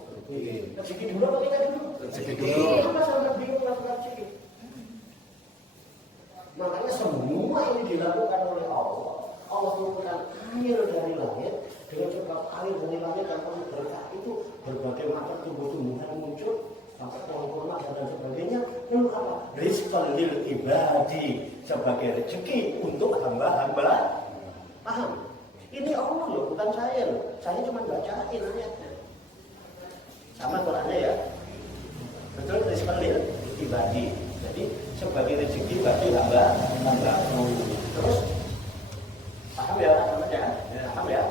rezeki dulu apa kita dulu? Rezeki dulu. Apa sampai bingung lakukan rezeki? Makanya semua ini dilakukan oleh Allah. Allah menurunkan air dari langit. Dengan sebab air dari langit yang penuh berkah itu berbagai macam tumbuh-tumbuhan muncul sampai pohon-pohon dan sebagainya. Lalu apa? Rizqan lil ibadi, sebagai rezeki untuk hamba-hamba. Paham? Ini Allah loh, bukan saya loh. Saya cuma bacain ayatnya. Sama Qurannya ya. Betul, rizqan lil ibadi. Jadi sebagai rezeki bagi hamba. Terus paham ya teman-teman ya? Paham ya?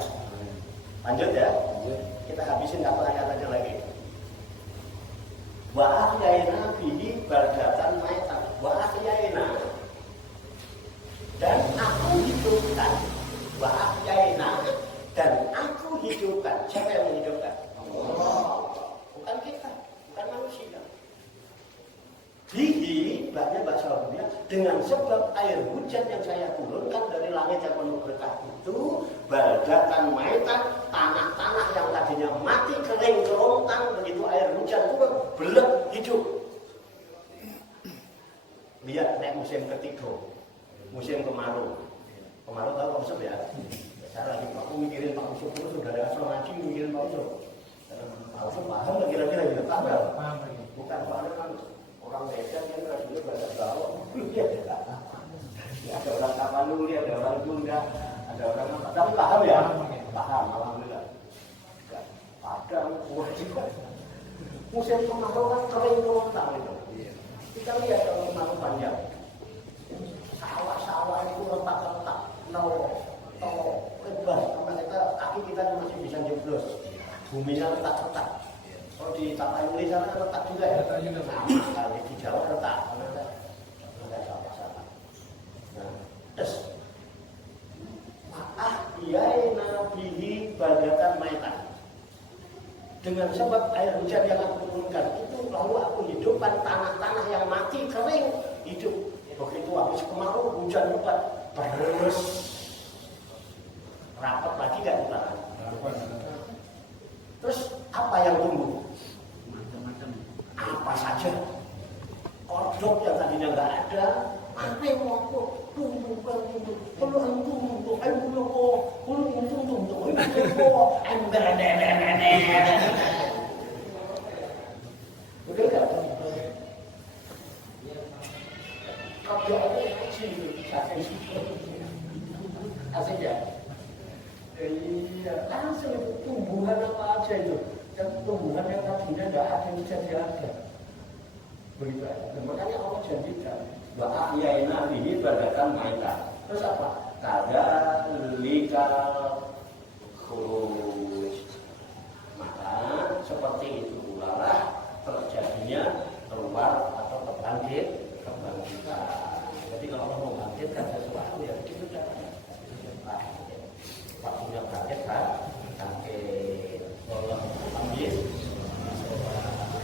Lanjut ya. Kita habisin satu ayat aja lagi. Wa ahyaina bihi baldatan maitan. Wa ahyaina. Dan aku hidupkan. Wa ahyaina. Dan aku hidupkan. Siapa yang menghidupkan? Allah. Bukan kita, bukan manusia. Bihi, bahkan bahasa Arabnya, dengan sebab air hujan yang saya turunkan dari langit yang penuh berkah itu, baldatan maitan, tanah-tanah yang tadinya mati, kering, kerontang, begitu air hujan turun, belek, hidup. Lihat naik musim ketiga, musim kemarau. Kemarau tahu Pak Yusuf ya? Saya lagi aku mikirin Pak Yusuf terus, sudah ada asal ngaji mikirin Pak Yusuf. Pak Yusuf paham nggak kira-kira gitu? Paham? Bukan soalnya kan orang Medan yang rasanya bahasa Jawa. Ada orang Tapanuli, ada orang Sunda, ada orang apa? Tapi paham ya? Paham, alhamdulillah. Padang, juga. Musim kemarau kan kering kerontang itu. Kita lihat kalau kemarau panjang, sawah-sawah itu retak-retak, lebar, sampai kaki kita masih bisa jeblos. Buminya retak-retak. Kalau di Tapanuli sana retak juga ya? Sama sekali, di Jawa retak. Ada sawah-sawah. Nah, terus ahyaina bihi baldatan maitan. Dengan sebab air hujan yang aku turunkan itu, lalu aku hidupkan tanah-tanah yang mati, kering, hidup. Begitu habis kemarau, hujan lebat, terus rapat lagi kan tanah. Terus apa yang tumbuh? Macam-macam. Apa saja? Kodok yang tadinya nggak ada, apa yang mau tumbuh, peluang tumbuh, ayo tumbuh, Wah, ember. Betul tak? Kalau ada kecil, asik ya? Iya, langsung itu tumbuhan apa aja itu. Dan tumbuhan yang tadinya tidak ada yang jadi ada. Begitu aja. Dan makanya Allah janjikan bahwa ayaina ini berdasarkan mainan. Terus apa? Kada likal khuruj. Maka seperti itu pula lah terjadinya keluar atau kebangkitan. Jadi kalau Allah mau bangkitkan sesuatu ya begitu caranya. Waktunya bangkit kan? Bangkit. Allah ambil.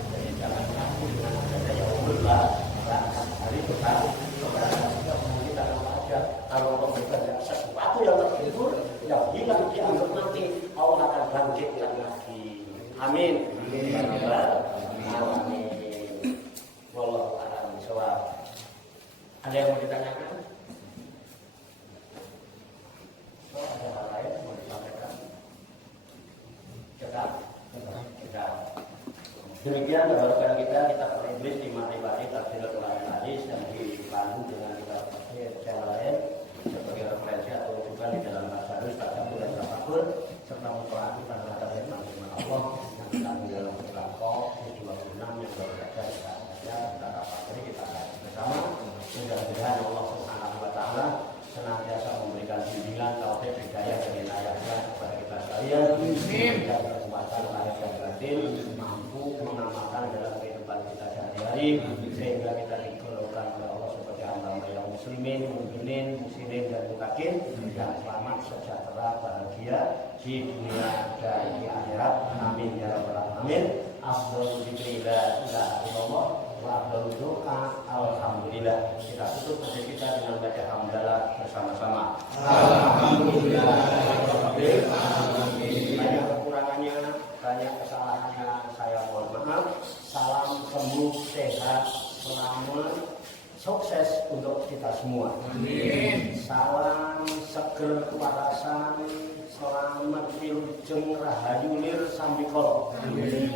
Jadi jangan takut dengan adanya ya Allah. Hari depan kita aja kalau Allah berkata sesuatu yang tertidur yang hilang dianggap nanti Allah akan bangkitkan lagi. Amin. Amin. Wallahu a'lam bishawab. Ada yang mau ditanyakan? Ada hal lain mau disampaikan? Cekat. Demikian kebarukan kita periblis di Ma'rifati Tafsiratul Hadis dan dibantu dengan kita secara lain sebagai referensi atau rujukan di dalam bahasa Arab Tafsir dan Tafsir serta mempelajari pada hadis firman Allah yang kami dalam surat Qaf 26 yang baru saja kita rapatkan kita bersama. Mudah-mudahan Allah Subhanahu wa taala senantiasa memberikan bimbingan taufik hidayah dan inayahnya kepada kita sekalian. Dan kesempatan lahir dan batin mampu mengamalkan dalam kehidupan kita sehari-hari sehingga kita digolongkan oleh Allah sebagai hamba yang muslimin, mukminin, muslimin dan muttaqin yang selamat, sejahtera, bahagia di dunia dan di akhirat. Amin ya rabbal alamin. Afdhalul dzikri la ilaha illallah wa afdhalud doa alhamdulillah. Kita tutup hati kita dengan baca hamdalah bersama-sama. Alhamdulillah. Banyak kekurangannya, banyak kesalahannya, saya mohon maaf. Salam sembuh, sehat, selamat, sukses untuk kita semua. Amin. Salam seger warasan, selamat wilujeng rahayu lir sambikala.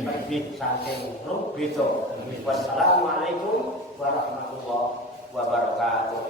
Baik saking rubeto. Wassalamualaikum warahmatullahi wabarakatuh.